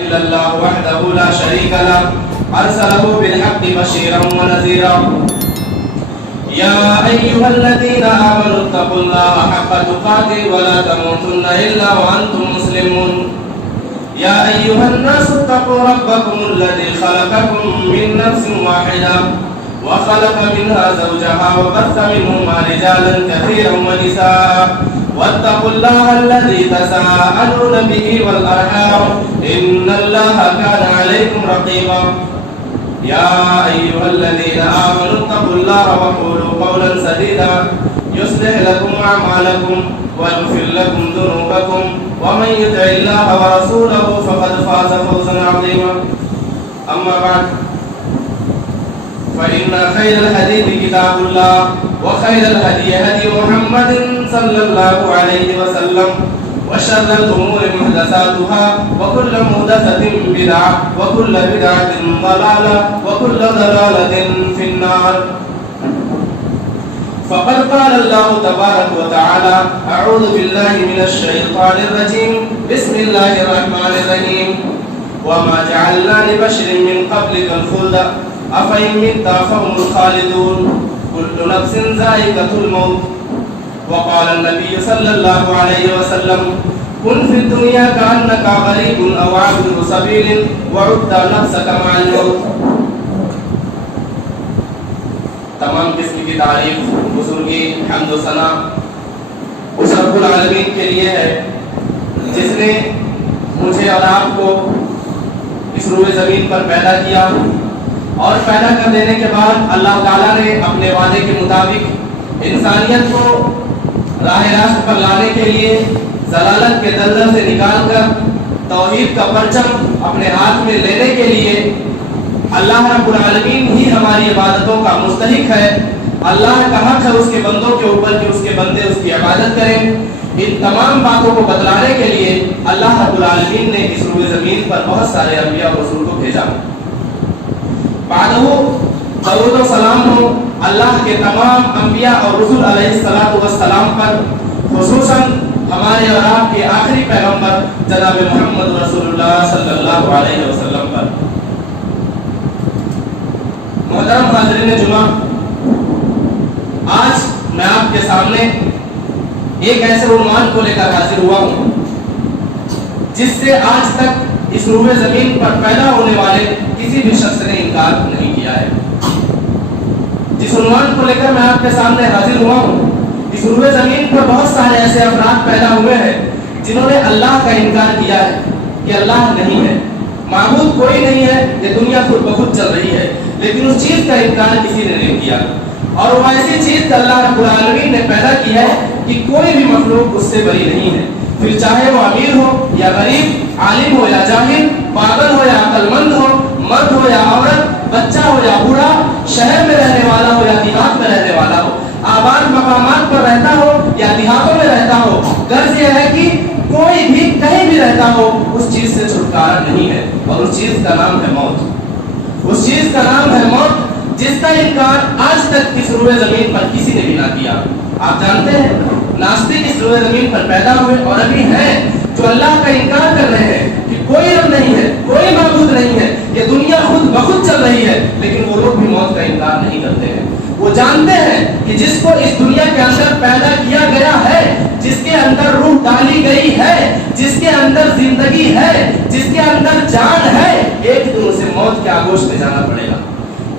إلا الله وحده لا شريك له أرسله بالحق بشيرا ونذيرا يا أيها الذين آمنوا اتقوا الله حق تقاته ولا تموتن إلا وأنتم مسلمون يا أيها الناس اتقوا ربكم الذي خلقكم من نفس واحدة وخلق منها زوجها وبث منهما رجالا كثيرا ونساء واتقوا الله الذي تساءلون به والأرحام إن الله كان عليكم رقيبا يا أيها الذين آمنوا اتقوا الله وقولوا قولا سديدا يصلح لكم أعمالكم ويغفر لكم ذنوبكم ومن يطع الله ورسوله فقد فاز فوزا عظيما أما بعد فإن خير الحديث كتاب الله وخير الهدي هدي محمد صلى الله عليه وسلم وشر الأمور محدثاتها وكل محدثة بدعة وكل بدعة ضلالة وكل ضلالة في النار فقد قال الله تبارك وتعالى أعوذ بالله من الشيطان الرجيم بسم الله الرحمن الرحيم وما جعلنا لبشر من قبلك الخلد أفإن مت فهم الخالدون كل نفس ذائقة الموت وقال النبي صلى الله عليه وسلم كن في الدنيا كأنك غريب أو عابر سبيل وعد نفسك مع الموت. تمام قسم کی تعریف بزرگی حمد و ثنا اس رب العالمین کے لیے ہے جس نے مجھے اور آپ کو اس روئے زمین پر پیدا کیا اور پیدا کر دینے کے بعد اللہ تعالیٰ نے اپنے وعدے کے مطابق انسانیت کو راہ راست پر لانے کے لیے ضلالت کے دلدل سے نکال کر توحید کا پرچم اپنے ہاتھ میں لینے کے لیے اللہ رب العالمین ہی ہماری عبادتوں کا مستحق ہے. اللہ کا حق ہے اس کے بندوں کے اوپر کہ اس کے بندے اس کی عبادت کریں. ان تمام باتوں کو بتلانے کے لیے اللہ رب العالمین نے اس روئے زمین پر بہت سارے انبیاء اور رسول کو بھیجا. بعدہ درود و سلام ہو اللہ کے تمام انبیاء اور رسول علیہ السلام پر، خصوصاً ہمارے اور آپ کے آخری پیغمبر جناب محمد رسول اللہ صلی اللہ علیہ وسلم پر. محترم حاضرین جمعہ، آج میں آپ کے سامنے ایک ایسے عنوان کو لے کر حاضر ہوا ہوں جس سے آج تک اس روئے زمین پر پیدا ہونے والے کسی بھی شخص نے انکار نہیں کیا ہے. جس عنوان کو لے کر میں آپ کے سامنے حاضر ہوا ہوں، اس روئے زمین پر بہت سارے ایسے افراد پیدا ہوئے ہیں جنہوں نے اللہ کا انکار کیا ہے کہ اللہ نہیں ہے، معبود کوئی نہیں ہے، یہ دنیا خود بخود چل رہی ہے. لیکن اس چیز کا انکار کسی نے نہیں کیا، اور وہ ایسی چیز کا اللہ رب العالمین نے پیدا کی ہے کہ کوئی بھی مخلوق اس سے بری نہیں ہے. پھر چاہے وہ امیر ہو یا غریب، عالم ہو یا جاہل، پاگل ہو یا عقل مند ہو، مرد ہو یا عورت، بچہ ہو یا بوڑھا، شہر میں رہنے والا ہو یا دیہات میں رہنے والا ہو، آباد مقامات پر رہتا ہو یا دیہاتوں میں رہتا ہو، غرض یہ ہے کہ کوئی بھی کہیں بھی رہتا ہو، اس چیز سے چھٹکارا نہیں ہے. اور اس چیز کا نام ہے موت. اس چیز کا نام ہے موت جس کا انکار آج تک اس روئے زمین پر کسی نے بھی نہ کیا. آپ جانتے ہیں ناستک اس روئے زمین پر پیدا ہوئے اور ابھی ہیں جو اللہ کا انکار کر رہے ہیں کہ کوئی رب نہیں ہے، کوئی معبود نہیں ہے، یہ دنیا خود بخود چل رہی ہے. لیکن وہ لوگ بھی موت کا انکار نہیں کرتے ہیں. وہ جانتے ہیں کہ جس کو اس دنیا کے اندر پیدا کیا گیا ہے، جس کے اندر روح ڈالی گئی ہے، جس کے اندر زندگی ہے، جس کے اندر جان ہے، ایک دن اسے موت کے آغوش میں جانا پڑے گا.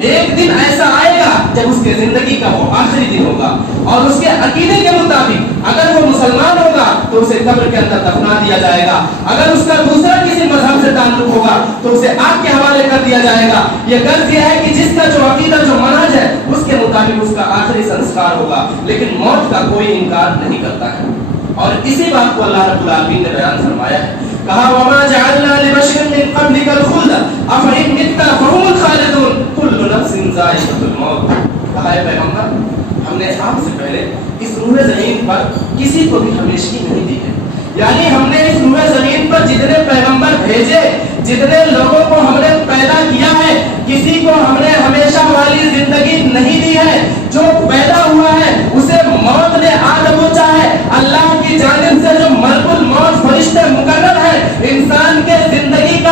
ایک دن ایسا آئے گا جب اس کی زندگی کا وہ آخری دن ہوگا، اور اس کے عقیدے کے مطابق اگر وہ مسلمان ہوگا تو اسے قبر کے اندر دفنا دیا جائے گا. اگر اس کا دوسرا کسی مذہب سے تعلق ہوگا تو اسے آگ کے حوالے کر دیا جائے گا. یہ غرض یہ ہے کہ جس کا جو عقیدہ، جو منہج ہے، اس کے مطابق اس کا آخری سنسکار ہوگا. لیکن موت کا کوئی انکار نہیں کرتا ہے. اور اسی بات کو اللہ رب العالمین نے بیان فرمایا ہے. کہا وما جعلنا لبشر من قبلك الخلد افإن مت فهم الخالدون كل نفس ذائقة الموت. کہا ہے پیغمبر، ہم نے آپ سے پہلے اس روئے زمین پر کسی کو بھی ہمیشگی نہیں دی ہے. یعنی ہم نے اس روئے زمین پر جتنے پیغمبر بھیجے، جتنے لوگوں کو ہم نے پیدا کیا ہے، کسی کو ہم نے ہمیشہ والی زندگی نہیں دی ہے. جو پیدا ہوا ہے اسے موت نے آ دبوچا ہے. اللہ کی جانب سے جو ملک الموت فرشتے مقرر ہے انسان کے زندگی کا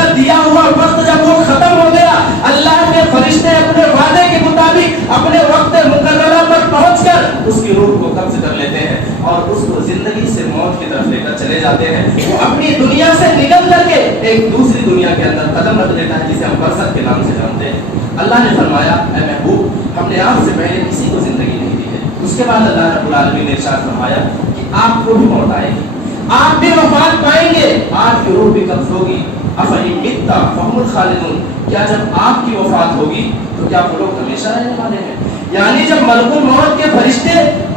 जाते हैं, वो अपनी दुनिया से निकल करके एक दूसरी दुनिया के अंदर कदम रख देता है, जिसे हम बरसत के नाम से जानते हैं। अल्लाह ने फरमाया, ऐ महबूब, हमने आपसे पहले किसी को जिंदगी नहीं दी है। उसके बाद अल्लाह रब्बुल आलमीन ने इरशाद फरमाया कि आपको भी मौत आएगी, आप भी वफात पाएंगे, आपकी रूह भी कब्ज़ होगी। अफ़इन मित्ता फहुमुल खालिदून, क्या जब आपकी वफात होगी तो क्या वो लोग हमेशा रहने वाले हैं? यानी जब मलकुल मौत के फरिश्ते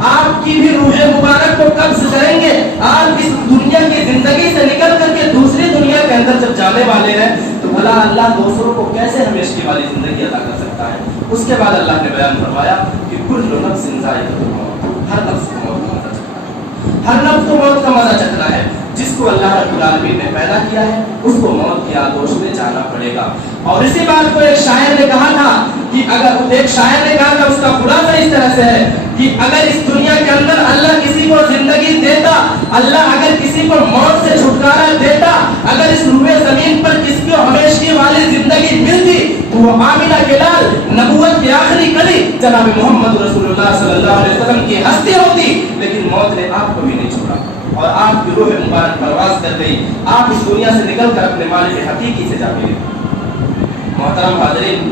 आपकी भी रूह मुबारक को कब्ज़ करेंगे, आप इस दुनिया की जिंदगी से निकल करके दूसरी दुनिया के अंदर जब जाने वाले हैं, तो भला अल्लाह दूसरों को कैसे हमेशा वाली जिंदगी अता कर सकता है? उसके बाद अल्लाह ने बयान फरमाया कि कुल्लु नफ्सिन ज़ाइक़तुल मौत, हर नफ्स को मौत का मज़ा चखना है, हर नफ्स को मौत का मज़ा चखना है। जिसको अल्लाह रब्बुल आलमीन ने पैदा किया है उसको मौत की आगोश में जाना पड़ेगा। और इसी बात को एक शायर ने कहा था कि अगर एक शायर ने कहा था, उसका खुलासा इस तरह से है कि अगर इस दुनिया के अंदर अल्लाह किसी को जिंदगी देता, अल्लाह अगर किसी को मौत से छुटकारा देता, अगर इस रूहे जमीन पर किसी को हमेशा वाली जिंदगी मिलती, तो वो आमिना के लाल नबूवत की आखिरी कली जनाब मोहम्मद रसूलुल्लाह सल्लल्लाहु अलैहि वसल्लम की हस्ती होती। लेकिन मौत ने आपको भी नहीं छोड़ा और आपकी रूह मुबारक परवाज़ कर गई, आप इस दुनिया से निकल कर अपने मालिक हकीकी से जा मिले। मोहतरम हाज़रीन,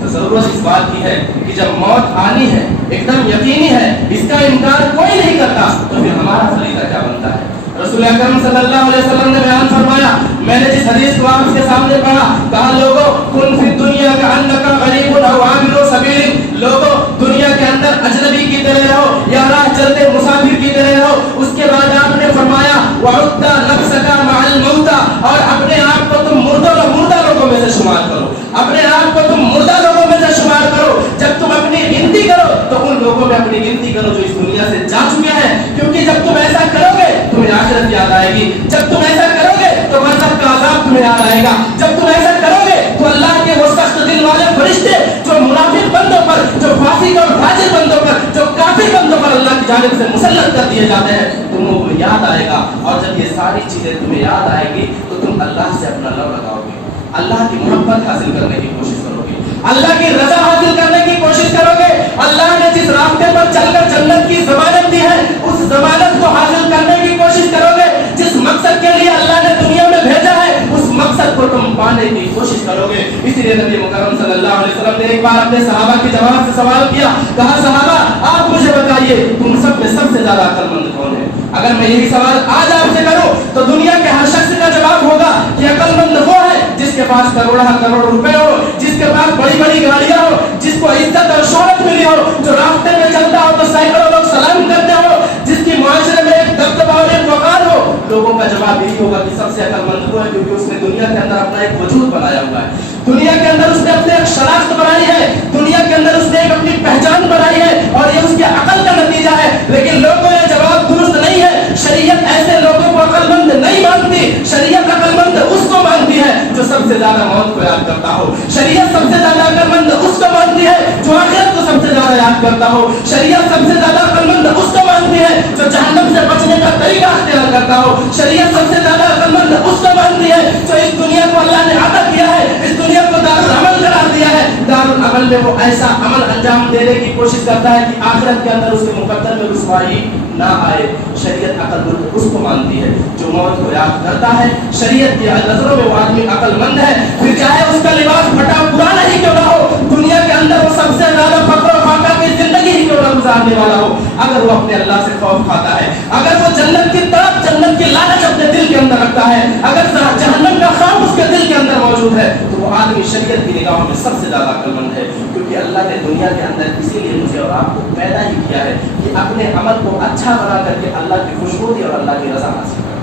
तो ज़रूरत इस बात की है कि जब मौत आनी है, एकदम यकीनी है, इसका इनकार कोई नहीं करता, तो फिर हमारा फरीज़ा क्या बनता है? रसूल अकरम सल्लल्लाहु अलैहि वसल्लम ने बयान फरमाया, मैंने जिस हदीस को आपके सामने पढ़ा, कहा लोगों कुन फी दुनिया का अन्नका गरीबुन औ आबिरु सबीलिन, लोगों दुनिया के अंदर अजनबी की तरह रहो या राह चलते मुसाफिर की तरह रहो। उसके बाद आपने फरमाया वउद्दा नफ्सका मअल मौता, और अपने आप को तुम मुर्दा लोगों में से शुमार करो, अपने आप को तुम मुर्दा लोगों में से शुमार करो। जब तुम अपनी गिनती करो तो उन लोगों में अपनी गिनती करो जो इस दुनिया से जा चुके हैं, क्योंकि जब तुम ऐसा करोगे तुम्हें आखिरत याद आएगी, जब तुम ऐसा करोगे तो बरज़ख का अज़ाब तुम्हें याद आएगा, जब तुम ऐसा करोगे तो अल्लाह के वो सख्त दिल वाले फरिश्ते जो मुनाफिक बंदों पर, जो फासिक और फाजिर बंदों पर, जो काफिर बंदों पर अल्लाह की जानिब से मुसल्लत कर दिए जाते हैं, तुमको वो याद आएगा। और जब ये सारी चीजें तुम्हें याद आएगी तो तुम अल्लाह से अपना लव लगाओगे, अल्लाह की मोहब्बत हासिल करने की कोशिश करोगे, अल्लाह की रजा हासिल करने की कोशिश करोगे। अल्लाह ने जिस रास्ते पर चलकर जन्नत की ज़मानत दी है, उस ज़मानत को हासिल करने की कोशिश करोगे। जिस मकसद के लिए अल्लाह ने दुनिया में भेजा है, उस मकसद को तुम पाने की कोशिश करोगे। इसीलिए नबी मुकर्रम सल्लल्लाहु अलैहि वसल्लम ने एक बार अपने सहाबा की जमात से सवाल किया, कहा सहाबा आप मुझे बताइए तुम सब में सबसे ज्यादा अक्लमंद कौन है? अगर मैं यही सवाल आज आपसे करूं तो दुनिया के हर शख्स का जवाब होगा कि अक्लमंद वो है जिसके पास करोड़ रुपए हो, जिसके पास बड़ी बड़ी गाड़ियां हो, जिसको इज्जत और शोहरत मिली हो, जो रास्ते में चलता हो तो सैकड़ों लोग सलाम करते हो, जिसकी मुआशरे में एक दबदबा और एक वकार हो। लोगों का जवाब यही होगा कि सबसे अक्लमंद वो है क्योंकि उसने दुनिया के अंदर अपना एक वजूद बनाया हुआ है, दुनिया के अंदर उसने अपने एक शनाख्त बनाई है, दुनिया के अंदर उसने एक अपनी पहचान बनाई है, और ये उसके अकल का नतीजा है। लेकिन लोगों का जवाब दुरुस्त नहीं है। शरीयत ऐसे लोगों को अकलमंद नहीं मानती, शरीयत अकलमंद उसको मानती है जो सबसे ज्यादा मौत को याद करता हो। शरीयत सबसे ज्यादा अकलमंद उसको मानती है जो आखिरत को सबसे ज्यादा याद करता हो। शरीयत सबसे ज्यादा अकलमंद उसको मानती है जो जहन्नम से बचने का तरीका अख्तियार करता हो। शरीयत सबसे ज्यादा अकलमंद उसको मानती है जो इस दुनिया को अल्लाह ने अता किया है, इस दुनिया को दारुल अमल करार दिया है, दारुल अमल में वो ऐसा अमल अंजाम देने की कोशिश करता है कि आखिरत के अंदर उसके मुकद्दर में रुसवाई ना आए। शरीयत अकलमंद उसको मानती है जो मौत को याद करता है। शरीयत की नजरों में वो आदमी अकलमंद है, फिर चाहे उसका लिबास फटा पुराना ही क्यों ना हो, दुनिया के अंदर वो सबसे ज्यादा फक्र फाका की जिंदगी ही क्यों ना गुजारने वाला हो, अगर वो अपने अल्लाह से खौफ खाता है, अगर वो जन्नत की तरफ, जन्नत की लालच अपने दिल के अंदर रखता है, अगर जहन्नम का खौफ उसके दिल के अंदर मौजूद है, तो वो आदमी शरीयत की निगाहों में सबसे ज्यादा अकलमंद है। क्योंकि अल्लाह ने दुनिया के अंदर इसीलिए मुझे और आपको पैदा ही किया है कि अपने अमल को अच्छा बना करके अल्लाह की खुशनुदी और अल्लाह की रज़ा हासिल करें।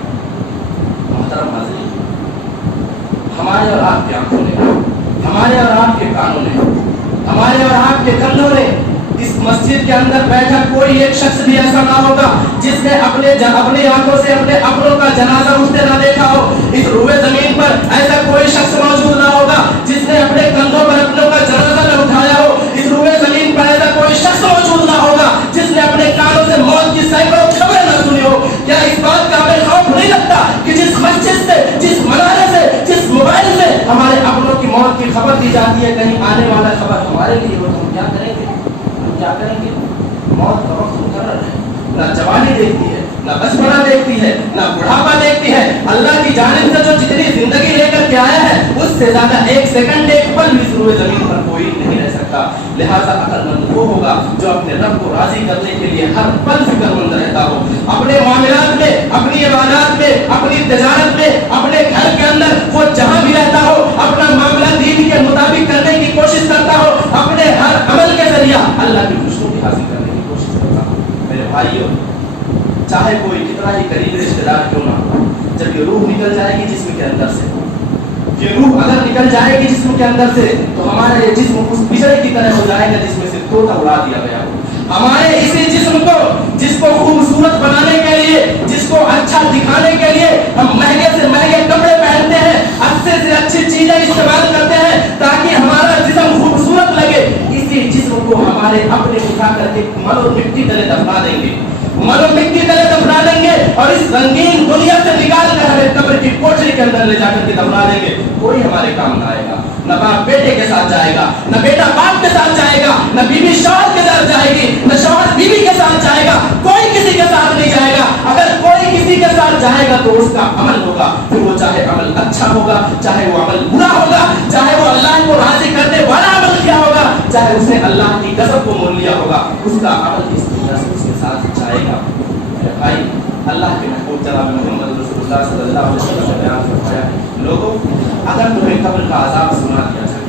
मोहतरम हाज़रीन, हमारे और आपके आंखों ने, हमारे और आपके कानों ने, हमारे और आपके कंधों ने इस मस्जिद के अंदर बैठा कोई एक शख्स भी ऐसा ना होगा जिसने अपनी आंखों से अपने अपनों का जनाजा उठते ना देखा हो। इस रूए जमीन पर ऐसा कोई शख्स मौजूद ना होगा जिसने अपने कंधों पर अपनों का जनाजा न उठाया हो। इस रूए जमीन पर ऐसा कोई शख्स मौजूद ना होगा जिसने अपने कानों से मौत की सैकड़ों खबरें न सुनी हो। क्या इस बात का हमें खौफ नहीं लगता कि जिस मस्जिद से, जिस मनारे से, जिस मोबाइल से हमारे अपनों की मौत की खबर दी जाती है, कहीं आने वाला खबर हमारे लिए हो तो हम क्या करेंगे? क्या करेंगे? मौत का वक्त मुकर्रर है, ना जवानी देखती है, ना बचपना देखती है, ना बुढ़ापा देखती है। अल्लाह की जानिब से जो जितनी जिंदगी लेकर के आया है उससे ज्यादा एक सेकंड एक पल भी रूए जमीन पर कोई नहीं रह सकता। लिहाजा अक्लमंद वो होगा जो अपने रब को राजी करने के लिए हर पल फिक्रमंद रहता हो, अपने मामलात में, अपनी इबादत में, अपनी तजारत में, अपने घर के अंदर वो जहां भी रहता हो अपना मामला दीन के मुताबिक करने की कोशिश करता हो, अपने हर अमल के जरिया अल्लाह की खुशनुदी हासिल करने की कोशिश करता हो। मेरे भाइयों, चाहे कोई कितना ही करीब रिश्तेदार क्यों ना हो, जब ये रूह निकल जाएगी जिस्म के अंदर से, ये रूह अगर निकल जाएगी जिस्म के अंदर से, तो हमारा ये जिस्म उस बिजली की तरह हो जाएगा जिसमें से तोता उड़ा दिया गया हो। हमारे इसी जिस्म को, जिसको खूबसूरत बनाने के लिए, जिसको अच्छा दिखाने के लिए हम महंगे से महंगे कपड़े पहनते हैं, अच्छे से अच्छी चीजें इस्तेमाल करते हैं ताकि हमारा जिस्म खूबसूरत लगे, इसी जिस्म को हमारे अपने उठा करके मरो मिट्टी तले दफना देंगे, मरो मिट्टी तले दफना देंगे और इस रंगीन दुनिया से निकाल कर हमें कब्र की कोठरी के अंदर ले जाकर के दफना देंगे। कोई हमारे काम ना आएगा, न बाप बेटे के साथ जाएगा, न बेटा बाप के साथ जाएगा, न बीवी शौहर के साथ जाएगी, न शौहर बीवी के साथ जाएगा, कोई किसी के साथ नहीं जाएगा। अगर कोई किसी के साथ जाएगा तो उसका अमल होगा, फिर वो चाहे अमल अच्छा होगा, चाहे वो अमल बुरा होगा, चाहे वो अल्लाह को राजी करने वाला अमल किया होगा, चाहे उसने अल्लाह की गज़ब को मोल लिया होगा, उसका अमल इस तरह से उसके साथ जाएगा। मेरे भाई, अल्लाह के महबूब जनाब मोहम्मद रसूलुल्लाह सल्लल्लाहु अलैहि वसल्लम ने बयान फरमाया, लोगों, अगर तुम्हें कब्र का अज़ाब सुना दिया जाए,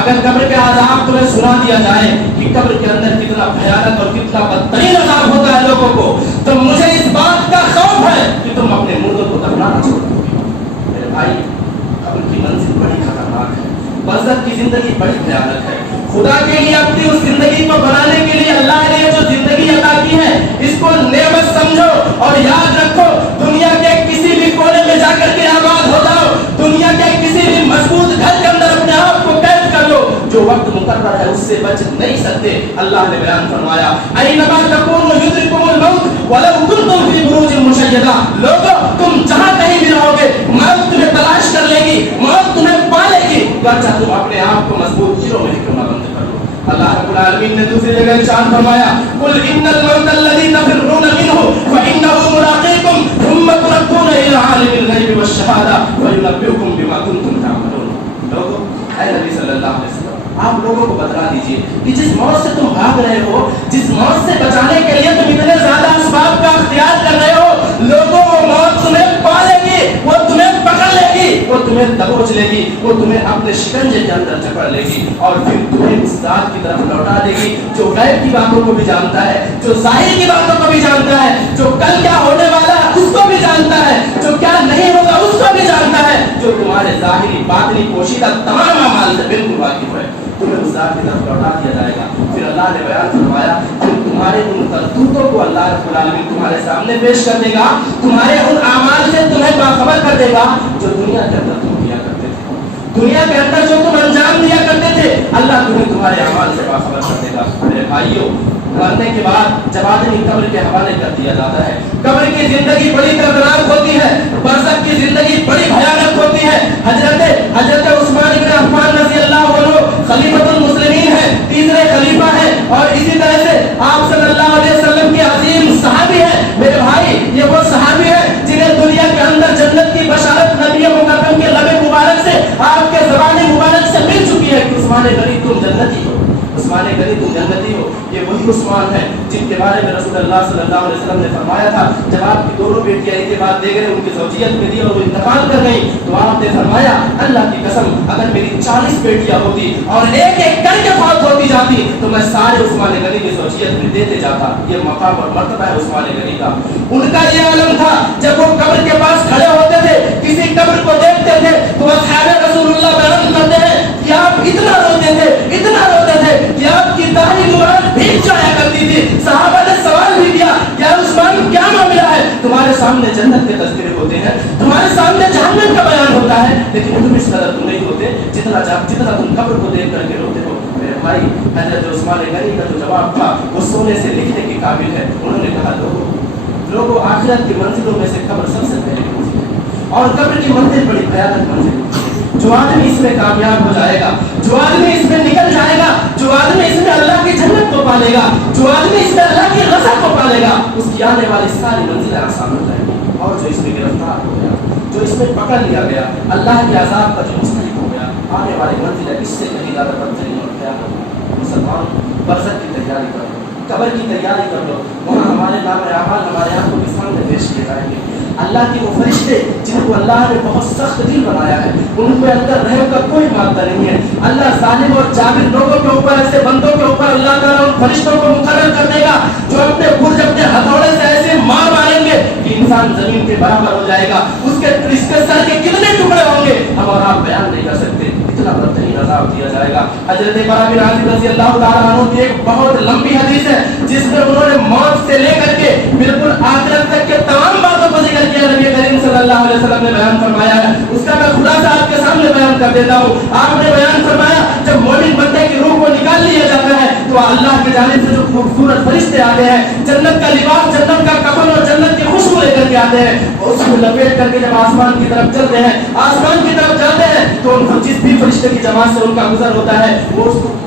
अगर कब्र के अज़ाब तुम्हें सुना दिया जाए कि कब्र के अंदर कितना भयानक और कितना बदतरीन अज़ाब होता है लोगों को, तो मुझे इस बात का खौफ है कि तुम अपने मुर्दों को दफनाना छोड़ दोगे। मेरे भाई, कब्र की मंजिल बड़ी खतरनाक है, बरज़ख की जिंदगी बड़ी भयानक है। खुदा के लिए अपनी उस जिंदगी को बनाने के लिए अल्लाह ने जो जिंदगी अता की है, इसको नेमत समझो और याद रखो, दुनिया के किसी भी कोने में जाकर के आबाद हो जाओ, दुनिया के किसी भी मजबूत घर के अंदर अपने आप को कैद कर लो, जो वक्त मुकर्रर है उससे बच नहीं सकते। अल्लाह ने बयान फरमाया, ऐनमा तकूनु युद्रिकुमुल मौत वलौ कुंतुम फी बुरूजिन मुशय्यदा, लोगों, तुम जहां कहीं भी रहोगे मौत तुम्हें तलाश कर लेगी, मौत तुम्हें पालेगी, चाहे तुम अपने आप को मजबूत किलो में क्यों ना बंद कर लो। अल्लाह रब्बुल आलमीन ने दूसरी जगह इरशाद फरमाया, कुल इन्नल मौत अल्लज़ी तफिर्रून मिन्हु फइन्नहु मुलाक़ीकुम थुम्मा तुरद्दून इला आलिमिल ग़ैबि वश्शहादा फयुनब्बिउकुम बिमा कुंतुम तअमलून। लोगों, ऐ नबी सल्लल्लाहु अलैहि वसल्लम, आप लोगों को बता दीजिए कि जिस मौत से तुम भाग रहे हो, जिस मौत से बचाने के लिए तुम इतने ज्यादा असबाब का इख्तियार कर रहे हो, लोगों, वो मौत तुम्हें पालेगी, वो तुम्हें पकड़ लेगी, वो तुम्हें दबोच लेगी, वो तुम्हें अपने शिकंजे के अंदर जकड़ लेगी और फिर तुम्हें उस जात की तरफ लौटा देगी जो गैब की बातों को भी जानता है, जो ज़ाहिर की बातों को भी जानता है, जो कल क्या होने वाला है उसको भी जानता है, जो क्या नहीं होगा उसको भी जानता है, जो तुम्हारे ज़ाहिरी बातिनी पोशीदा तमाम अमाल से बिल्कुल वाकिफ है, तुम्हें उस जात की तरफ लौटा दिया जाएगा। फिर अल्लाह ने बयान फरमाया, फिर तुम्हारे उन करतूतों को अल्लाह रब्बुल आलमीन तुम्हारे सामने पेश कर देगा, तुम्हारे उन अमाल से तुम्हें बाखबर कर देगा जो दुनिया के अंदर तुम किया करते थे, दुनिया के अंदर जो तुम अंजाम दिया करते थे, अल्लाह तुम्हें तुम्हारे अमाल से बाखबर कर देगा। मेरे भाइयों, मरने के बाद जब आदमी कब्र के हवाले कर दिया जाता है, कब्र की जिंदगी बड़ी दर्दनाक होती है, बरज़ख की जिंदगी बड़ी भयानक होती है। हजरत उस्मान इब्न अफ़्फ़ान रज़ियल्लाहु अन्हु खलीफतुल मुस्लिमीन है, तीसरे खलीफा है और इसी तरह से आप सल्लल्लाहु अलैहि वसल्लम के अजीम सहाबी है। मेरे भाई, ये वो सहाबी है जिन्हें दुनिया के अंदर जन्नत की बशारत नबी मुकर्रम के लबे मुबारक से, आपके ज़बान मुबारक से मिल चुकी है कि उस्मान गनी तुम जन्नती हो, उस्मान गनी तुम जन्नती हो। ये वही उस्मान है जिनके बारे में रसूलुल्लाह सल्लल्लाहु अलैहि वसल्लम ने फरमाया था, जब आपकी दोनों बेटियां एक के बाद दे गए, उनकी ज़ौजियत में दी और वो इंतकाल कर गई, तो आपने फरमाया, अल्लाह की कसम, अगर मेरी 40 बेटियां होती और एक एक करके फौत होती जाती तो मैं सारे उस्मान गनी की ज़ौजियत में देते जाता। ये मकाम और मर्तबा है उस्मान गनी का। उनका ये आलम था, जब वो कब्र के पास खड़े होते थे, किसी कब्र को देखते थे तो असहाबे रसूलुल्लाह बयान करते हैं कि आप इतना रोते थे, इतना रोते थे कि आपकी दाढ़ी मुबारक भीग जाया करती थी। सहाबा ने सवाल भी किया, क्या उस्मान क्या मामला है? तुम्हारे सामने जन्नत के तज़किरे होते हैं, तुम्हारे सामने जहन्नम का बयान होता है, लेकिन तुम इस कदर तुम नहीं होते जितना तुम कब्र को देख करके रोते हो। मेरे भाई, हज़रत उस्मान गनी का जो जवाब था वो सोने से लिखने के काबिल है। उन्होंने कहा, लोगों, आखिरत की मंजिलों में से कब्र सबसे पहले मंजिल है और कब्र की मंजिल बड़ी भयानक मंजिल है। जो आदमी इसमें कामयाब हो जाएगा, जो आदमी इसमें निकल जाएगा, जो आदमी इसमें अल्लाह की जन्नत को पाले जो आदमी इस तरह अल्लाह की रज़ा को पालेगा उसकी आने वाली सारी मंजिलें आसान हो जाएगी। और जो इसमें गिरफ्तार हो गया, जो इसमें पकड़ लिया गया, अल्लाह के अज़ाब का जो मुस्तहिक हो गया, आने वाली मंजिलें इससे कहीं ज़्यादा बदतरीन और क़यामत। मुसलमान बरज़ख की तैयारी कर लो, कब्र की तैयारी कर लो, वहाँ हमारे नाम अमाल हमारे आंखों के सामने पेश किए जाएंगे। अल्लाह के वो फरिश्ते जिनको अल्लाह ने बहुत सख्त दिल बनाया है, उनको अंदर रहम का कोई मामला नहीं है। अल्लाह जालिम और जाबिर लोगों के ऊपर, ऐसे बंदों के ऊपर अल्लाह ताला उन फरिश्तों को मुकर्रर कर देगा जो अपने बुर्ज अपने हथौड़े से ऐसे मार मारेंगे कि इंसान जमीन के बराबर हो जाएगा। इसके सर के कितने टुकड़े होंगे हम और आप बयान नहीं कर सकते, इतना बदतरीन अज़ाब दिया जाएगा। हज़रत बरा बिन आज़िब रज़ियल्लाहु ताला अन्हु की एक बहुत लंबी हदीस है जिसमें उन्होंने मौत से लेकर के बिल्कुल आखिरत तक के तमाम बातों को जिक्र किया। नबी करीम सल्लल्लाहु अलैहि वसल्लम ने बयान फरमाया है, उसका मैं खुलासा आपके सामने बयान कर देता हूँ। आपने बयान फरमाया जब मोमिन बंदे की रूह को निकाल लिया जाता है तो अल्लाह की जानिब से जो खूबसूरत फरिश्ते आते हैं, जन्नत का लिबास, जन्नत का कफन और जन्नत की खुशबू लेकर के आते हैं, उसको लपेट करके जब आसमान की तरफ चलते हैं, आसमान की तरफ जाते हैं तो उन जिस भी फरिश्ते की जमात से उनका गुजर होता है वो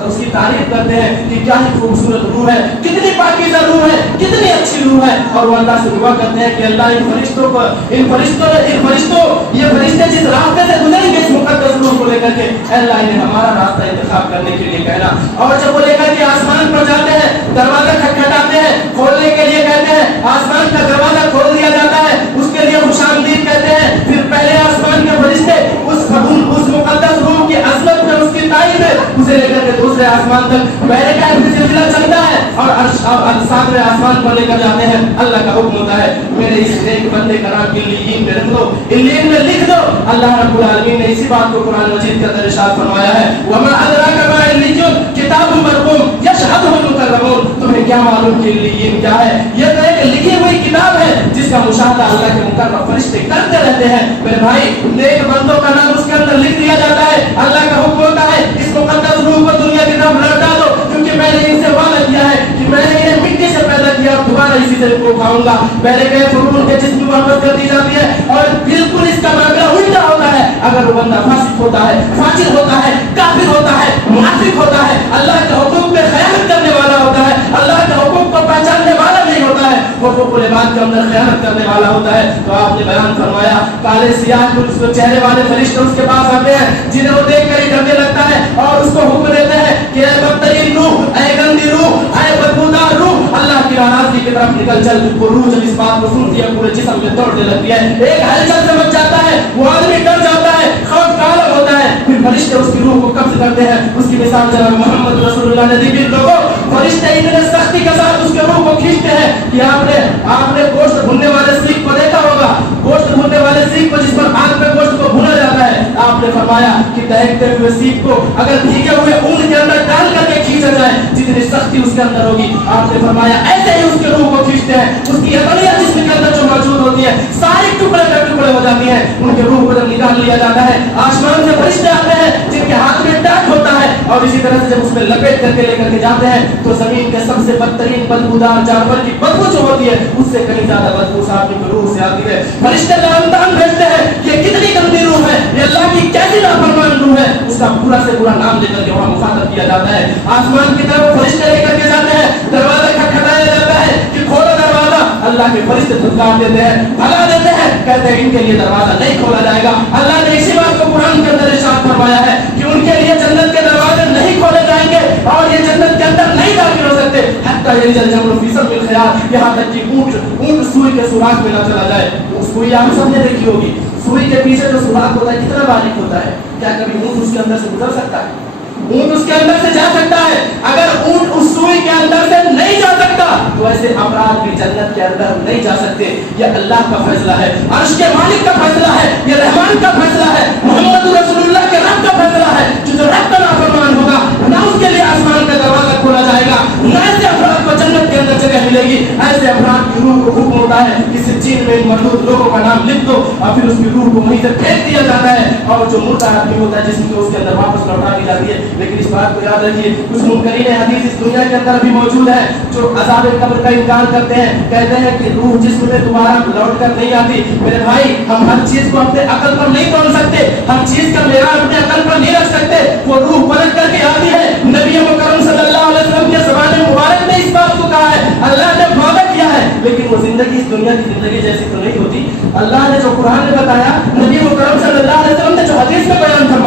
उसकी तारीफ करते हैं कि क्या ही खूबसूरत रूह है, कितनी पाकीज़ा रूह है, कितनी अच्छी रूह है। और वो अल्लाह से दुआ करते हैं कि अल्लाह ये फरिश्ते जिस रास्ते से गुजरेंगे इस मुकद्दस रूह को लेकर के, अल्लाह ने हमारा रास्ता इंतखाब करने के लिए कहना। और जब वो लेकर के आसमान पर जाते हैं, दरवाजा खटखटाते हैं, खोलने के लिए कहते हैं, आसमान का दरवाजा खोल दिया जाता है, उसके लिए खुशामदीद कहते हैं। फिर पहले आसमान के फरिश्ते उस मुकद्दस रूह की अज़मत में, उसकी तारीफ में उसे लेकर के दूसरे आसमान तक बैरकात का सिलसिला चलता है और सातवें आसमान पर लेकर जाते हैं। अल्लाह का हुक्म होता है मेरे इस नेक बंदे का नाम इल्लीयीन में रख दो, इल्लीयीन में लिख दो। अल्लाह रब्बुल आलमीन ने इसी बात को कुरान मजीद के अंदर इरशाद फरमाया है, वमा अदराका मा इल्लीयून किताबुम मरकूम यशहदुहुल मुकर्रमून। तुम्हें क्या मालूम कि इल्लीयीन क्या है? ये तो एक लिखी हुई किताब है जिसका मुशाहदा अल्लाह के मुकर्रम फरिश्ते करते रहते हैं। मेरे भाई, नेक बंदों का नाम उसके अंदर लिख दिया जाता है। अल्लाह का हुक्म होता है इस मुकद्दस रूह को दुनिया की तरफ लौटा दो, क्योंकि मैंने इनसे वादा किया है कि मैंने इन्हें मिट्टी से पैदा किया और दोबारा इसी से इनको खाऊंगा। पहले गए फुरूर के जिस्म वापस कर दी जाती है और बिल्कुल इसका मामला उल्टा होता है। अगर वो बंदा फासिक होता है, फाजिर होता है, काफिर होता है, मुनाफिक होता है, अल्लाह के हुक्म पे खयानत करने वाला होता है, अल्लाह के हुक्म को पहचानने वाला नहीं होता है, वो हुक्म बात के अंदर खयानत करने वाला होता है। तो आपने बयान फरमाया काले सियाह चेहरे वाले फरिश्ते उसके पास आते हैं जिन्हें वो देख कर ही डरने लगता है और उसको हुक्म देते हैं कि ऐ बदतरीन रूह, ऐ गंदी रूह, ऐ बदबूदार रूह, अल्लाह की नाराजगी की तरफ निकल चल। वो रूह जब इस बात को सुनती है पूरे जिस्म में दौड़ने लगती है, एक हलचल से मच जाता है, वो आदमी डर जाता है, खौफ का आलम होता है। फिर फरिश्ते उसकी रूह को कब्ज करते हैं। उसकी मिसाल जनाब मोहम्मद रसूलुल्लाह ने दी। भी लोगों फरिश्ते इतने सख्ती के साथ उसके रूह को खींचते हैं कि आपने गोश्त भुनने वाले सीख को देखा होगा, गोश्त भुनने वाले सीख को जिस पर आग पे गोश्त को भुना जाता है। आपने फरमाया कि दहकते हुए सीख को अगर भीगे हुए ऊन के अंदर डाल करके खींचा जाए जितनी सख्ती उसके अंदर होगी, आपने फरमाया ऐसे ही उसके रूह को खींचते हैं। उसकी अकलियत जिस्म के अंदर जो मौजूद होती है सारी टुकड़े पे टुकड़े हो जाती हैं। उनके रूह को जब निकाल लिया जाता है, आसमान से फरिश्ते आते हैं जिनके हाथ में टाट होता है और इसी तरह से जब उसमें लपेट करके लेकर के जाते हैं तो जमीन के सबसे बदतरीन बदबूदार जानवर की बदबू जो होती है उससे कहीं ज्यादा बदबू आदमी की रूह से आती है। फरिश्ते नामदान भेजते हैं कि कितनी गंदी रूह है, ये अल्लाह की कैसी नाफरमान रूह है। उसका पूरा से पूरा नाम लेकर के वहां मुखातब किया जाता है। आसमान की तरफ फरिश्ते लेकर के जाते हैं, दरवाजा खटखटाया जाता है कि खोलो दरवाजा। अल्लाह के फरिश्ते धुतकार देते हैं, भगा देते हैं, कहते हैं इनके लिए दरवाजा नहीं खोला जाएगा। अल्लाह ने इसी बात को कुरान के अंदर इरशाद फरमाया है कि उनके लिए जन्नत के दरवाजे नहीं खोले जाएंगे और ये जन्नत के अंदर नहीं दाखिल हो सकते हत्ता यलिजल जमल फी समील खयाल, यहाँ तक कि ऊंट सुई के सुराख में न चला जाए। सुई आप सबने देखी होगी, सुई के पीछे जो सुराख होता है कितना बारीक होता है, क्या कभी ऊंट उसके अंदर से गुजर सकता है? ऊंट उसके अंदर से जा सकता है। अगर ऊंट उस सुई के अंदर से नहीं जा सकता तो ऐसे अपराध भी जन्नत के अंदर नहीं जा सकते। ये अल्लाह का फैसला है, अर्श के मालिक का फैसला है, ये रहमान का फैसला है, मोहम्मद रसूलुल्लाह के रब का फैसला है। जो रब का नाफरमान होगा ना उसके लिए आसमान का दरवाजा खोला जाएगा, ना ऐसे अफराद को जन्नत के अंदर जगह मिलेगी। ऐसे अफराद की रूह को हुक्म होता है कि सिज्जीन में इन मरदूद लोगों का नाम लिख दो और फिर उसकी रूह को वहीं से फेंक दिया जाता है। और जो मुर्दा आदमी होता है जिसको उसके अंदर वापस लौटा दी जाती है। लेकिन इस बात को याद रखिए, कुछ मुनकरीन हदीस इस दुनिया के अंदर भी मौजूद है जो अज़ाब कब्र का इनकार करते हैं, कहते हैं कि रूह जिस्म में दोबारा लौट कर नहीं आती। मेरे भाई, हम हर चीज को अपने अकल पर नहीं तोल सकते, हर चीज का मेयार अपने अकल पर नहीं रख सकते। वो रूह पलट करके आती है। नबी मुकर्रम सल्लल्लाहु अलैहि वसल्लम के ज़माने मुबारक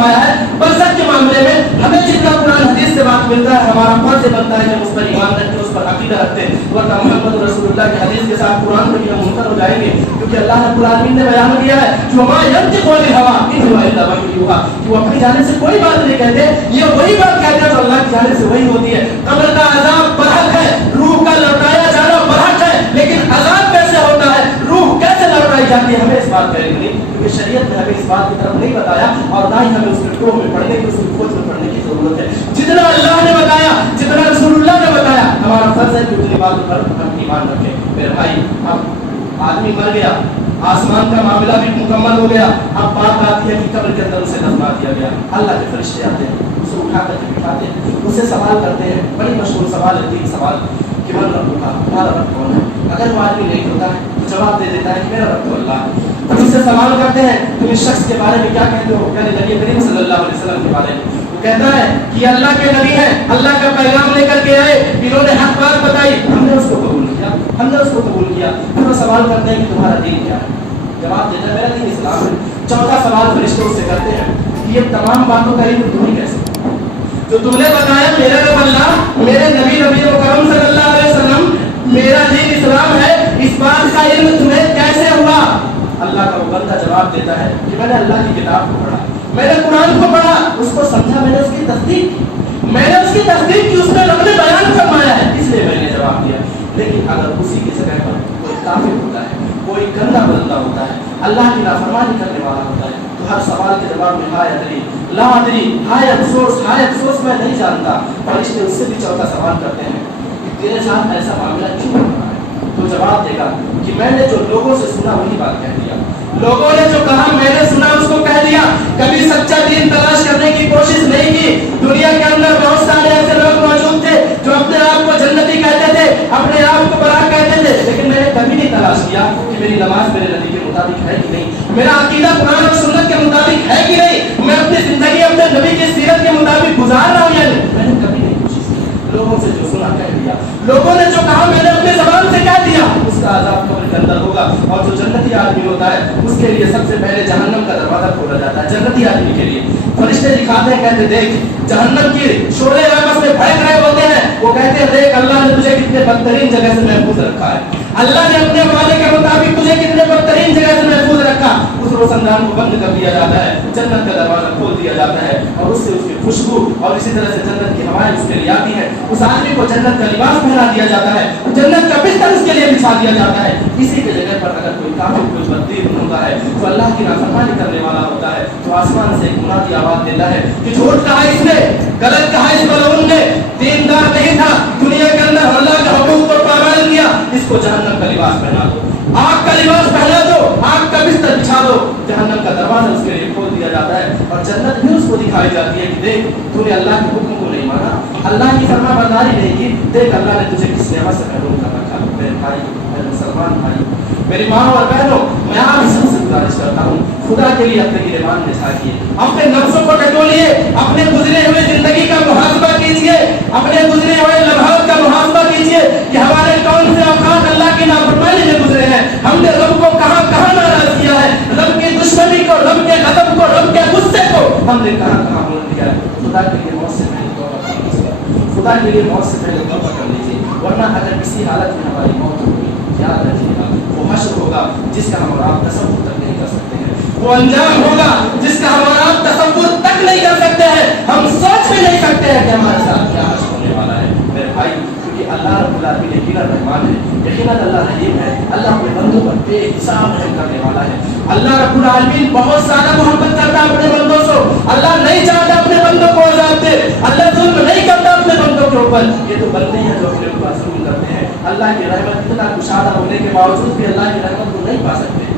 फरमाया है। बरसत के मामले में हमें जितना कुरान हदीस से बात मिलता है, हमारा फर्ज बनता है कि हम उस पर ईमान रखते, उस पर अकीदा रखते हैं, वरना मोहम्मद रसूलुल्लाह के हदीस के साथ कुरान में भी हम मुनकर हो जाएंगे, क्योंकि अल्लाह रब्बुल आलमीन ने बयान किया है कि वमा यंतिकु अनिल हवा इन हुवा इल्ला वह्युन यूहा, कि वो अपनी जाने से कोई बात नहीं कहते, ये वही बात कहते हैं जो अल्लाह की जाने से वही होती है। कब्र का अजाब बरहक है, रूह का लौटाया जाना बरहक है, लेकिन अजाब कैसे होता है, रूह कैसे लौटाई जाती है, हमें इस बात का इल्म नहीं, क्योंकि शरीयत ने हमें इस बात की तरफ नहीं बताया, और ना ही हमें उसके टोह में पढ़ने की, उसकी खोज में पढ़ने की जरूरत है। जितना अल्लाह ने बताया, जितना रसूलुल्लाह ने बताया, हमारा फर्ज है कि उतनी बात पर हम ईमान रखें। मेरे भाई, अब आदमी मर गया, आसमान का मामला भी मुकम्मल हो गया, अब बात आती है कि कब्र के अंदर उसे दफना दिया गया। अल्लाह के फरिश्ते आते हैं, उसे उठा करके बिठाते हैं, उससे सवाल करते हैं, बड़ी मशहूर सवाल है, 3 सवाल कि मन रब्बुका, तुम्हारा रब कौन है। अगर वो आदमी नहीं होता है तो जवाब दे देता है कि मेरा रब तो अल्लाह है। फिर उससे सवाल करते हैं, तुम इस शख्स के बारे में क्या कहते हो, यानी नबी करीम सल्लल्लाहु अलैहि वसल्लम के बारे में। वो कहता है कि अल्लाह के नबी हैं, अल्लाह का पैगाम लेकर के आए, इन्होंने हक बात बताई, हमने उसको कबूल किया, हमने उसको कबूल किया। फिर वो सवाल करते हैं कि तुम्हारा दीन क्या है, जवाब देता है मेरा दीन इस्लाम है। चौथा सवाल फरिश्ते उससे करते हैं कि ये तमाम बातों का इल्म तुम्हें कैसे, जो तुमने बताया मेरा रब अल्लाह, मेरे नबी मुकर्रम सल्लल्लाहु अलैहि वसल्लम, मेरा दीन इस्लाम है, इस बात का इल्म तुम्हें कैसे हुआ। अल्लाह का वो बंदा जवाब देता है कि मैंने अल्लाह की किताब को पढ़ा, मैंने कुरान को पढ़ा, उसको समझा, मैंने उसकी तस्दीक की, मैंने उसकी तस्दीक की, उसमें रब ने बयान फरमाया है, इसलिए मैंने जवाब दिया। लेकिन अगर उसी की जगह पर कोई काफिर होता है, कोई गंदा बंदा होता है, अल्लाह की नाफरमानी करने वाला होता है, तो हर सवाल के जवाब में हाय अदरी ला अदरी, हाय अफसोस मैं नहीं जानता। फरिश्ते उससे भी चौथा सवाल करते हैं कि तेरे साथ ऐसा मामला क्यों हो रहा है। तो जवाब देगा कि मैंने जो लोगों से सुना वही बात कह दिया, लोगों ने जो कहा मैंने सुना उसको कह दिया, कभी सच्चा दीन तलाश करने की कोशिश नहीं की। दुनिया के अंदर बहुत सारे ऐसे लोग मौजूद थे जो अपने आप को जन्नती कहते थे, अपने आप को बड़ा कहते थे, लेकिन मैंने कभी नहीं तलाश किया कि मेरी नमाज मेरे नबी के मुताबिक है कि नहीं, मेरा अकीदा कुरान और सुन्नत के मुताबिक है कि नहीं, मैं अपनी जिंदगी अपने नबी की सीरत के मुताबिक गुजार रहा हूं या नहीं। मैंने कभी नहीं कोशिश की, लोगों से जो सुना कह दिया, लोगों ने जो कहा मैंने अपने ज़बान से कह दिया। उसका अज़ाब कब्र के अंदर होगा, और जो जन्नती आदमी होता है उसके लिए सबसे पहले जहन्नम का दरवाजा खोला जाता है, जन्नती आदमी के लिए। फरिश्ते दिखाते हैं, कहते देख जहन्नम की शोले आपस में भड़क रहे होते हैं, वो कहते हैं देख अल्लाह ने तुझे कितने बदतरीन जगह से महफूज रखा है, अल्लाह ने अपने वादे के मुताबिक तुझे कितने बदतरीन जगह से महफूज रखा। उस रोशनदान को बंद कर दिया जाता है, जन्नत का दरवाजा खोल दिया जाता है, और उससे उसकी खुशबू और इसी तरह से जन्नत की हवाएं उसके लिए आती है। उस आदमी को जन्नत का लिबास पहना दिया जाता है, जन्नत का बिस्तर उसके लिए बिछा दिया जाता है। इसी के जगह पर अगर कोई काफिर, कोई बददीन होता है, तो अल्लाह की नाफरमानी करने वाला होता है, तो आसमान से एक मुनादी आवाज देता है कि झूठ कहा इसने, गलत कहा इस मलऊन ने, दीनदार नहीं था, दुनिया के अंदर अल्लाह के हुक्म को पाबंद किया, इसको जहन्नम का लिबास पहना दो, आग का लिबास पहना दो, आग का बिस्तर बिछा दो। जहन्नम का दरवाजा उसके लिए खोल दिया जाता है, और जन्नत भी उसको दिखाई जाती है कि देख तूने अल्लाह के हुक्म को नहीं माना, अल्लाह की फरमाबरदारी नहीं की, देख अल्लाह ने तुझे किस नेमत से महरूम कर रखा। मेरे भाई, मेरे मुसलमान भाई, मेरी माँ और बहनों, मैं आप सबसे गुजारिश करता हूँ, खुदा के लिए अपने गिरबान में झांकिए, अपने नफ्सों को टटोलिए, अपने गुजरे हुए जिंदगी का मुहासबा कीजिए, अपने गुजरे हुए लम्हात का मुहासबा कीजिए कि हमारे कौन से औकात अल्लाह की नाफरमानी में गुजरे हैं, हमने रब को कहाँ कहाँ नाराज किया है, रब की दुश्मनी को, रब के गज़ब को, रब के गुस्से को हमने कहाँ कहाँ बोल दिया है। खुदा के लिए मौत से पहले तौबा कर लीजिए, खुदा के लिए मौत से पहले तौबा कर लीजिए, वरना अगर किसी हालत में हमारी मौत होगी, याद रखिएगा वो हश्र होगा जिसका हम और आप तसव्वुर तक नहीं कर सकते हैं, वो अंजाम होगा जिसका हम और आप तसव्वुर तक नहीं कर सकते हैं, हम सोच भी नहीं सकते हैं कि हमारे साथ क्या हश्र होने वाला है। मेरे भाई, क्योंकि अल्लाह रब्बुल आलमीन यकीनन रहमान है, यकीनन अल्लाह रहीम है, अल्लाह अपने बंदों पर बेहिसाब रहम करने वाला है। अल्लाह रब्बुल आलमीन बहुत ज्यादा मोहब्बत करता है अपने बंदों से, अल्लाह नहीं चाहता अपने बंदों को अज़ाब दे, अल्लाह जुल्म नहीं करता अपने बंदों के ऊपर। ये तो बंदे हैं जो अपने ऊपर जुल्म करते हैं, अल्लाह की रहमत इतना कुशादा होने के बावजूद भी अल्लाह की रहमत को नहीं पा सकते।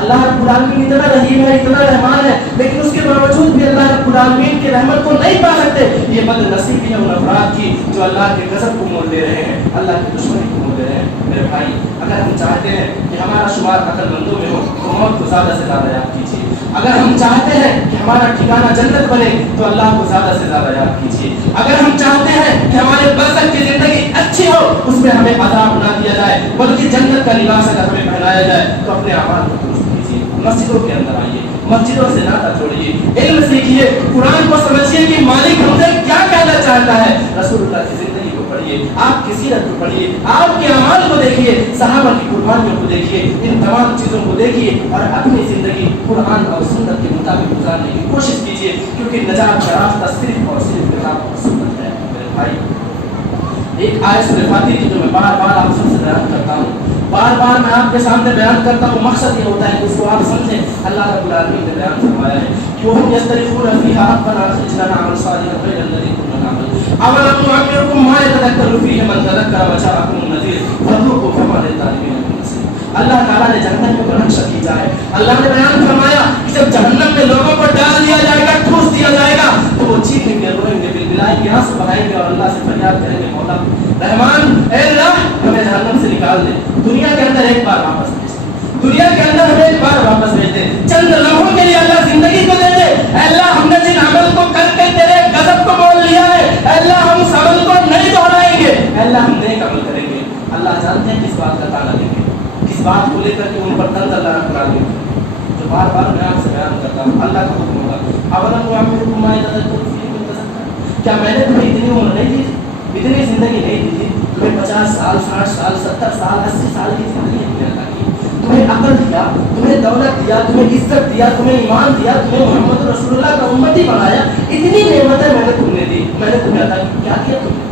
अल्लाह रब्बुल आलमीन इतना रहीम है, इतना रहमान है, लेकिन उसके बावजूद भी अल्लाह रब्बुल आलमीन की रहमत को नहीं पा सकते। ये बदनसीबी है उन अफराद की जो अल्लाह के गज़ब को मोल ले रहे हैं, अल्लाह की दुश्मनी को मोल ले रहे हैं। मेरे भाई, अगर हम चाहते हैं कि हमारा शुमार अक्लमंदों में हो तो मौत को ज़्यादा से ज़्यादा याद कीजिए, अगर हम चाहते हैं कि हमारा ठिकाना जन्नत बने तो अल्लाह को ज़्यादा से ज़्यादा याद कीजिए, अगर हम चाहते हैं कि हमारे बरसत की ज़िंदगी अच्छी हो, उसमें हमें अज़ाब ना दिया जाए बल्कि जन्नत का लिबास अगर हमें पहनाया जाए, तो अपने अमाल को दुरुस्त कीजिए। मस्जिदों के अंदर आइए, मस्जिदों से नाता जोड़िए, इल्म सीखिए, कुरान को समझिए कि मालिक हमसे क्या कहना चाहता है। रसूलुल्लाह की जिंदगी को पढ़िए, आपकी सीरत को पढ़िए, आपके अमाल को देखिए, सहाबा की कुर्बानियों को देखिए, इन तमाम चीज़ों को देखिए और अपनी ज़िंदगी कुरान और सुन्नत के मुताबिक गुजारने की कोशिश कीजिए, क्योंकि नजात का रास्ता सिर्फ और सिर्फ किताब और सुन्नत है। मेरे भाई, एक आयत सूरह फातिहा की जो मैं बार बार आप सबसे बयान करता हूँ, बार बार मैं आपके सामने बयान करता हूँ, मकसद ये होता है कि उसको आप समझें। अल्लाह रब्बुल आलमीन ने बयान फरमाया है कि वो हम यस्तरिफून फीहा रब्बना अखरिजना नअमल सालिहन गैर अल्लज़ी कुन्ना नअमल अवलम नुअम्मिरकुम मा यतज़क्करु फीहि मन तज़क्करा व जाअकुमुन नज़ीर फज़ूक़ू फमा लिज़्ज़ालिमीन मिन नसीर। अल्लाह ताला ने जहन्नम को रक्षा की जाए। अल्लाह ने बयान फरमाया कि जब जहन्नम में लोगों को डाल दिया जाएगा, ठूस दिया जाएगा, तो वो चीखेंगे, रोएंगे, बिलबिलाएंगे, आंसू बहाएंगे और अल्लाह से फरियाद करेंगे, मौला रहमान ए अल्लाह हमें जहन्नम से निकाल दे, दुनिया के अंदर एक बार वापस भेज दे, दुनिया के अंदर हमें एक बार वापस भेज दे, चंद लम्हों के लिए अल्लाह जिंदगी को दे दे। अल्लाह हमने जिन अमल को करके तेरे गजब को मोल लिया है, अल्लाह हम उस अमल को नहीं दोहराएंगे, अल्लाह हम नेक अमल करेंगे। अल्लाह जानते हैं किस बात का ताना देंगे, किस बात को लेकर के उन पर तंज अल्लाह करा देंगे। जो बार बार मैं आपसे बयान करता हूँ, अल्लाह का हुक्म होगा, अवलम नुअम्मिरकुम मा यतज़क्करु फीहि मन तज़क्करा, क्या मैंने तुम्हें इतनी उम्र नहीं दी, इतनी जिंदगी नहीं दी थी? तुम्हें 50 साल, 60 साल, 70 साल, 80 साल की जिंदगी अता की, तुम्हें अकल दिया, तुम्हें दौलत दिया, तुम्हें इज्जत दिया, तुम्हें ईमान दिया, तुम्हें मोहम्मद रसूलुल्लाह का उम्मती बनाया, इतनी नेमतें मैंने तुम्हें दी, मैंने तुम्हें अता की, क्या किया तुमने?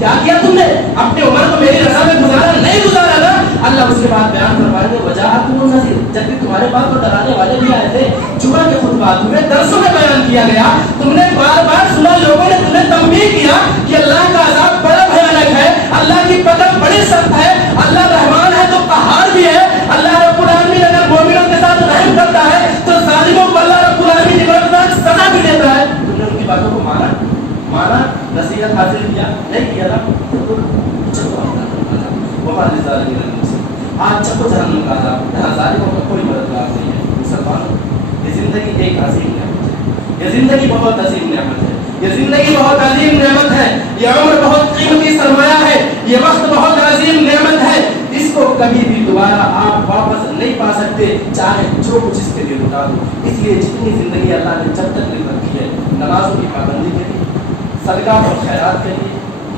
क्या किया तुमने? अपने उम्र को मेरी रज़ा में गुजारा नहीं गुजारा ना? अल्लाह उसके बाद बयान फरमाएंगे वजाअकुमुन नज़ीर, जब भी तुम्हारे पास तो डराने वाले भी आए थे, जुमा के खुतबा तुम्हें दरसों में बयान किया गया, तुमने बार बार सुना, लोगों ने तुम्हें तंबीह किया कि अल्लाह का अज़ाब बड़ा भयानक है, अल्लाह की पकड़ बड़ी सख्त है, अल्लाह रहमान है तो कहार भी है, अल्लाह रब्बुल आलमीन अगर मोमिनों के साथ रहम करता है तो जालिमों को अल्लाह रब्बुल आलमीन इबरतनाक सजा भी देता है। तुमने उनकी बातों को माना, नसीहत हासिल किया, नहीं किया ना, तो आज चको जहन्नम का अज़ाब, यहाँ जालिमों का कोई मददगार नहीं है। मुसलमानों, ये जिंदगी एक अजीम नेमत है, ये जिंदगी बहुत अजीम नेमत है, ये जिंदगी बहुत अजीम नेमत है, ये उम्र बहुत कीमती सरमाया है, ये वक्त बहुत अजीम नेमत है, इसको कभी भी दोबारा आप वापस नहीं पा सकते, चाहे जो कुछ इसके लिए लुटा दो। इसलिए जितनी जिंदगी अल्लाह ने जब तक नहीं रखी है, नमाजों की पाबंदी के लिए, सदका और खैरात के लिए,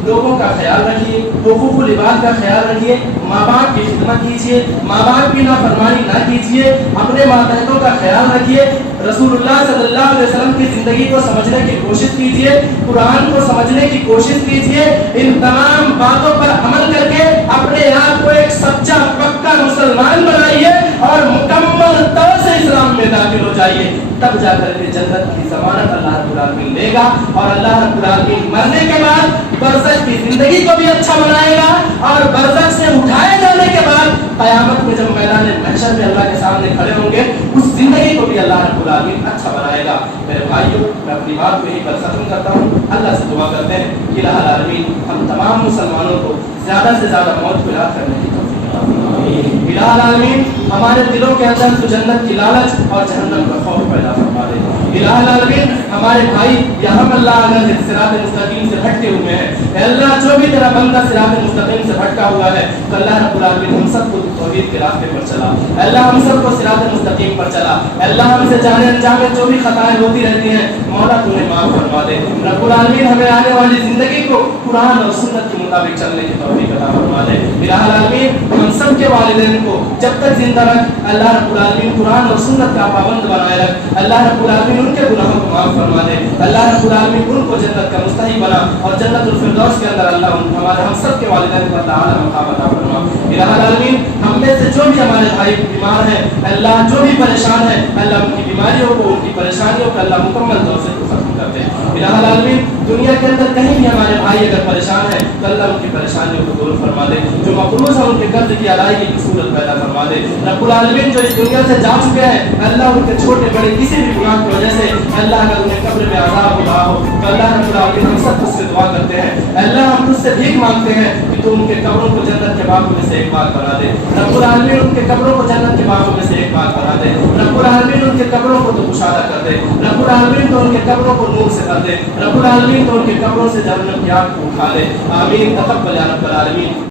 लोगों का ख्याल रखिए, हुकूकुल इबाद का ख्याल रखिए, माँ बाप की खिदमत कीजिए, माँ बाप की नाफरमानी ना कीजिए, अपने मातहतों का ख्याल रखिए, रसूलुल्लाह सल्लल्लाहु अलैहि वसल्लम की जिंदगी को समझने की कोशिश कीजिए, कुरान को समझने की कोशिश कीजिए, इन तमाम बातों पर अमल करके अपने आप को एक सच्चा पक्का मुसलमान बनाइए और मुकम्मल तौर से इस्लाम में दाखिल हो जाइए, तब जाकर के जन्नत की ज़मानत अल्लाह रब्बुल आलमीन देगा और अल्लाह रब्बुल आलमीन मरने के बाद बरज़ख की जिंदगी को भी अच्छा बनाएगा और बरज़ख से उठाए जाने के बाद क़यामत में जब मैदान महशर में अल्लाह के सामने खड़े होंगे, उस जिंदगी को भी अल्लाह रब्बुल आलमीन अच्छा बनाएगा। मेरे भाइयों, मैं अपनी बात को यहीं पर खत्म करता हूँ। अल्लाह से दुआ करते हैं कि इलाहुल आलमीन हम तमाम मुसलमानों को ज़्यादा से ज़्यादा मौत को याद करने की तौफीक अता फरमाए। इलाहुल आलमीन हमारे दिलों के अंदर तो जन्नत की लालच और जहन्नम का खौफ पैदा फरमा दे। इलाहुल आलमीन हमारे भाई यहाँ अल्लाह अगर सिरात मुस्तकीम से भटके हुए हैं, अल्लाह जो भी तेरा बंदा सिरात मुस्तकीम से भटका हुआ है, तो अल्लाह रब्बुल आलमीन हम सबको तौहीद के रास्ते पर चला, अल्लाह हम सबको सिरात मुस्तकीम पर चला, अल्लाह हमसे जाने अनजाने जो भी खताएं होती रहती हैं, मौला तुम्हें माफ फरमा दे। रब्बुल आलमीन हमें आने वाली जिंदगी को कुरान और सुन्नत के मुताबिक चलने की तौफीक अता फरमा दे। इलाहुल आलमीन हम सब के वालिदैन को जब तक जिंदा रख, अल्लाह रब्बुल आलमीन कुरान और सुन्नत का पाबंद बनाए रख, अल्लाह रब्बुल आलमीन उनके गुनाहों को माफ फरमा दे, अल्लाह रब्बुल आलमीन उनको जन्नत का मुस्तहिक बना और जन्नतुल फिरदौस के अंदर अल्लाह हमारे हम सब के वालिदैन को अल्लाह आला मकाम अता फरमा। इलाहुल आलमीन हम में से जो भी हमारे भाई बीमार हैं, अल्लाह जो भी परेशान है, अल्लाह उनकी बीमारियों को, उनकी परेशानियों को अल्लाह मुकम्मल तौर से खत्म कर दे। इलाहुल आलमीन दुनिया के अंदर कहीं भी हमारे भाई अगर परेशान है, तो अल्लाह उनकी परेशानियों को दूर फरमा दे, जो मक़रूज़ है उनके कर्ज की अदायगी की सूरत पैदा फरमा दे। रब्बुल आलमीन जो इस दुनिया से जा चुके हैं, अल्लाह उनके छोटे बड़े किसी भी गुनाह की वजह से अल्लाह अगर उन्हें कब्र में अज़ाब हुआ हो, तो अल्लाह रब्बुल आलमीन हम सब तुझसे दुआ करते हैं, अल्लाह हम तुझसे भीख मांगते हैं कि तू उनके कब्रों को जन्नत के बागों में से एक बाग बना दे। रब्बुल आलमीन उनके कब्रों को जन्नत के बागों में से एक बाग बना दे। रब्बुल आलमीन उनके कब्रों को तो कुशादा कर दे, रब्बुल आलमीन तो उनके कब्रों को नूर से भर दे, रब्बुल आलमीन तो उनके कब्रों से जहन्नम की आग को उठा दे। आमीन तक़ब्बल या रब्बल आलमीन।